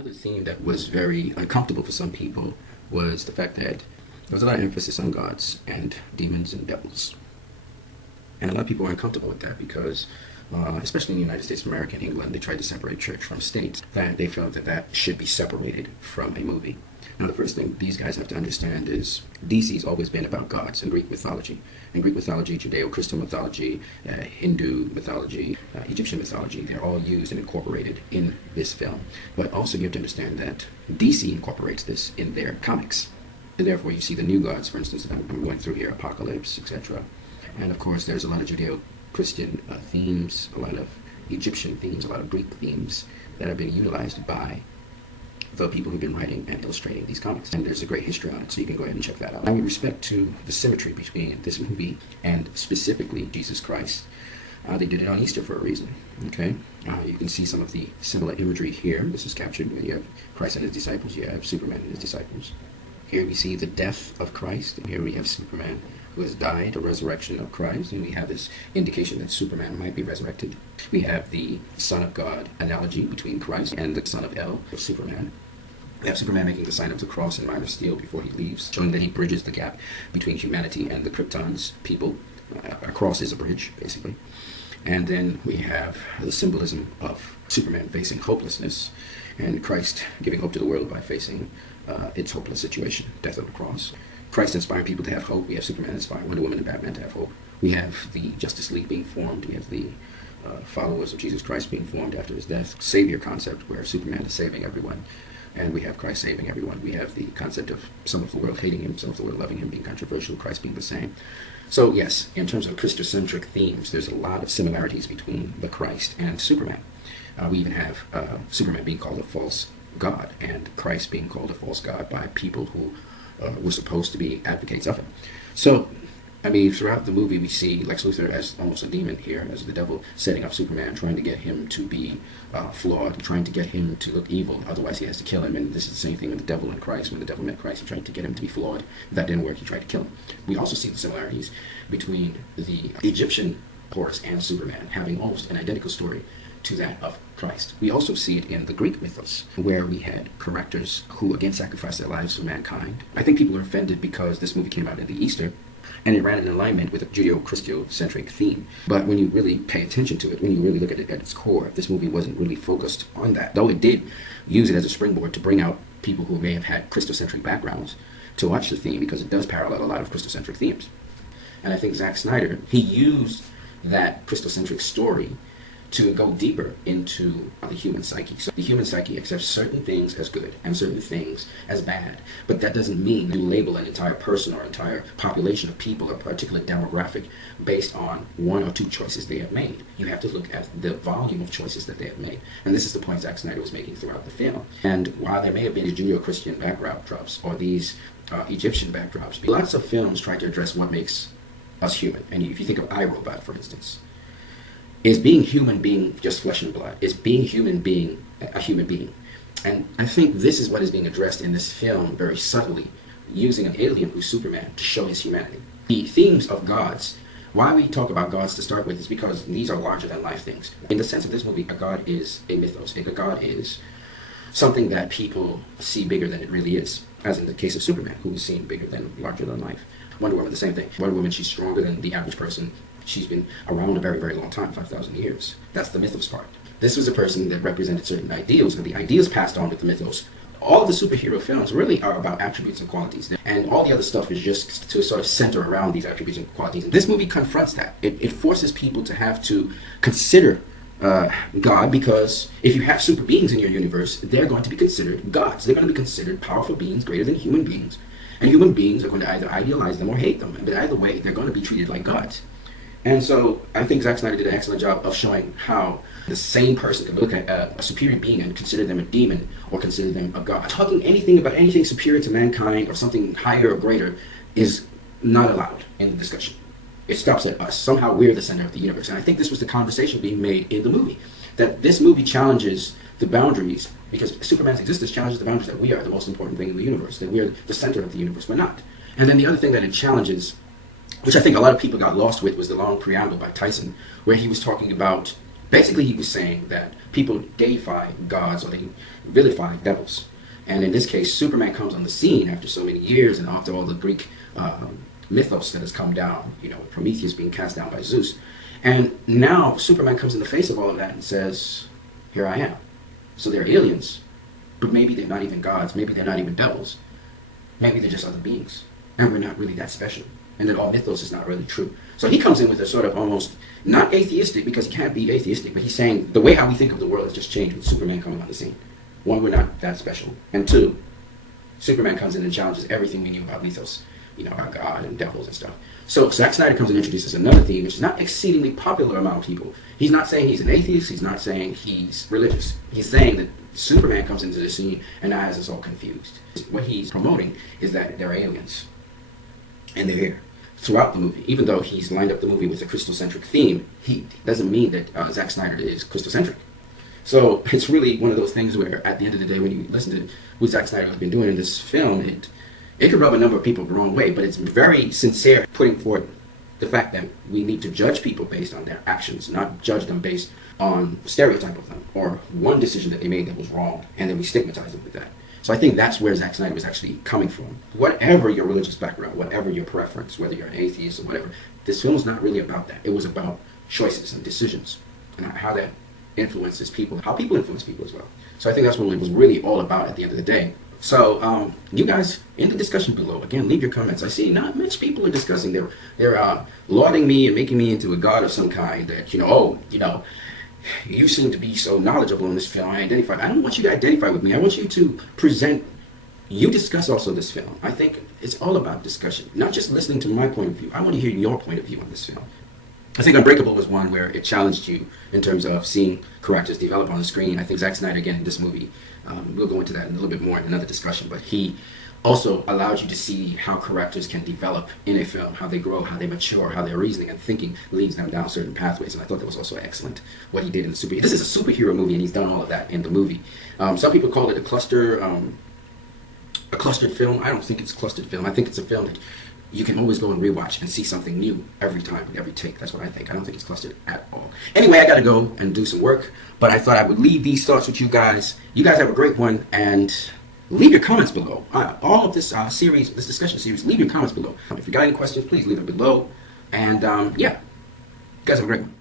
Another theme that was very uncomfortable for some people was the fact that there was a lot of emphasis on gods and demons and devils. And a lot of people were uncomfortable with that because, especially in the United States of America and England, they tried to separate church from state, that they felt that that should be separated from a movie. Now, the first thing these guys have to understand is DC's always been about gods in Greek mythology. In Greek mythology, Judeo-Christian mythology, Hindu mythology, Egyptian mythology, they're all used and incorporated in this film. But also you have to understand that DC incorporates this in their comics. And therefore you see the new gods, for instance, that I'm going through here, Apocalypse, etc. And of course there's a lot of Judeo-Christian themes, a lot of Egyptian themes, a lot of Greek themes that have been utilized by the people who've been writing and illustrating these comics. And there's a great history on it, so you can go ahead and check that out. Now, with respect to the symmetry between this movie and specifically Jesus Christ, they did it on Easter for a reason, okay? You can see some of the similar imagery here. This is captured when you have Christ and his disciples, you have Superman and his disciples. Here we see the death of Christ, and here we have Superman who has died, the resurrection of Christ, and we have this indication that Superman might be resurrected. We have the Son of God analogy between Christ and the Son of El, of Superman. We have Superman making the sign of the cross in Mind of Steel before he leaves, showing that he bridges the gap between humanity and the Krypton's people. A cross is a bridge, basically. And then we have the symbolism of Superman facing hopelessness, and Christ giving hope to the world by facing its hopeless situation, death on the cross. Christ inspiring people to have hope. We have Superman inspiring Wonder Woman and Batman to have hope. We have the Justice League being formed. We have the followers of Jesus Christ being formed after his death. Savior concept, where Superman is saving everyone, and we have Christ saving everyone. We have the concept of some of the world hating him, some of the world loving him, being controversial, Christ being the same. So yes, in terms of Christocentric themes, there's a lot of similarities between the Christ and Superman. We even have Superman being called a false god, and Christ being called a false god by people who were supposed to be advocates of him. So, I mean, throughout the movie we see Lex Luthor as almost a demon here, as the devil setting up Superman, trying to get him to be flawed, trying to get him to look evil, otherwise he has to kill him. And this is the same thing with the devil and Christ. When the devil met Christ, he tried to get him to be flawed. If that didn't work, he tried to kill him. We also see the similarities between the Egyptian horse and Superman, having almost an identical story to that of Christ. We also see it in the Greek mythos, where we had correctors who again sacrificed their lives for mankind. I think people are offended because this movie came out in the Easter, and it ran in alignment with a Judeo-Christocentric theme. But when you really pay attention to it, when you really look at it at its core, this movie wasn't really focused on that, though it did use it as a springboard to bring out people who may have had Christocentric backgrounds to watch the theme, because it does parallel a lot of Christocentric themes. And I think Zack Snyder, he used that Christocentric story to go deeper into the human psyche. So the human psyche accepts certain things as good and certain things as bad. But that doesn't mean you label an entire person or entire population of people or a particular demographic based on one or two choices they have made. You have to look at the volume of choices that they have made. And this is the point Zack Snyder was making throughout the film. And while there may have been these Judeo-Christian backdrops or these Egyptian backdrops, lots of films try to address what makes us human. And if you think of iRobot, for instance, is being human being just flesh and blood? Is being human being a human being? And I think this is what is being addressed in this film very subtly, using an alien who's Superman to show his humanity. The themes of gods, why we talk about gods to start with is because these are larger than life things. In the sense of this movie, a god is a mythos. A god is something that people see bigger than it really is, as in the case of Superman, who is seen bigger than, larger than life. Wonder Woman, the same thing. Wonder Woman, she's stronger than the average person. She's been around a very, very long time, 5,000 years. That's the mythos part. This was a person that represented certain ideals, and the ideals passed on with the mythos. All of the superhero films really are about attributes and qualities, and all the other stuff is just to sort of center around these attributes and qualities. And this movie confronts that. It forces people to have to consider God, because if you have super beings in your universe, they're going to be considered gods. They're going to be considered powerful beings greater than human beings. And human beings are going to either idealize them or hate them. But either way, they're going to be treated like gods. And so I think Zack Snyder did an excellent job of showing how the same person can look at a superior being and consider them a demon or consider them a god. Talking anything about anything superior to mankind or something higher or greater is not allowed in the discussion. It stops at us. Somehow we're the center of the universe. And I think this was the conversation being made in the movie. That this movie challenges the boundaries, because Superman's existence challenges the boundaries that we are the most important thing in the universe, that we are the center of the universe. We're not. And then the other thing that it challenges, which I think a lot of people got lost with, was the long preamble by Tyson, where he was talking about Basically, he was saying that people deify gods or they vilify devils. And in this case, Superman comes on the scene after so many years and after all the Greek mythos that has come down, Prometheus being cast down by Zeus. And now Superman comes in the face of all of that and says, here I am. So they're aliens, but maybe they're not even gods, maybe they're not even devils. Maybe they're just other beings, and we're not really that special, and that all mythos is not really true. So he comes in with a sort of almost, not atheistic, because he can't be atheistic, but he's saying the way how we think of the world has just changed with Superman coming on the scene. One, we're not that special, and two, Superman comes in and challenges everything we knew about mythos, our God and devils and stuff. So Zack Snyder comes and introduces another theme, which is not exceedingly popular among people. He's not saying he's an atheist, he's not saying he's religious. He's saying that Superman comes into the scene and now has us all confused. What he's promoting is that they're aliens, and they're here throughout the movie. Even though he's lined up the movie with a Christocentric theme, he doesn't mean that Zack Snyder is Christocentric. So it's really one of those things where, at the end of the day, when you listen to what Zack Snyder has been doing in this film, it could rub a number of people the wrong way, but it's very sincere, putting forth the fact that we need to judge people based on their actions, not judge them based on stereotype of them or one decision that they made that was wrong, and then we stigmatize them with that. So I think that's where Zack Snyder was actually coming from. Whatever your religious background, whatever your preference, whether you're an atheist or whatever, this film is not really about that. It was about choices and decisions and how that influences people, how people influence people as well. So I think that's what it was really all about at the end of the day. So you guys in the discussion below, again, leave your comments. I see not much people are discussing. They're lauding me and making me into a god of some kind. That you seem to be so knowledgeable in this film. I don't want you to identify with me. I want you to present. You discuss also this film. I think it's all about discussion, not just listening to my point of view. I want to hear your point of view on this film. I think Unbreakable was one where it challenged you in terms of seeing characters develop on the screen. I think Zack Snyder, again, in this movie, we'll go into that in a little bit more in another discussion, but he also allows you to see how characters can develop in a film, how they grow, how they mature, how their reasoning and thinking leads them down certain pathways, and I thought that was also excellent, what he did in the superhero. This is a superhero movie, and he's done all of that in the movie. Some people call it a clustered film. I don't think it's a clustered film. I think it's a film that you can always go and rewatch and see something new every time, every take. That's what I think. I don't think it's clustered at all. Anyway, I got to go and do some work, but I thought I would leave these thoughts with you guys. You guys have a great one, and leave your comments below. All of this series, this discussion series, leave your comments below. If you got any questions, please leave them below. And yeah, you guys have a great one.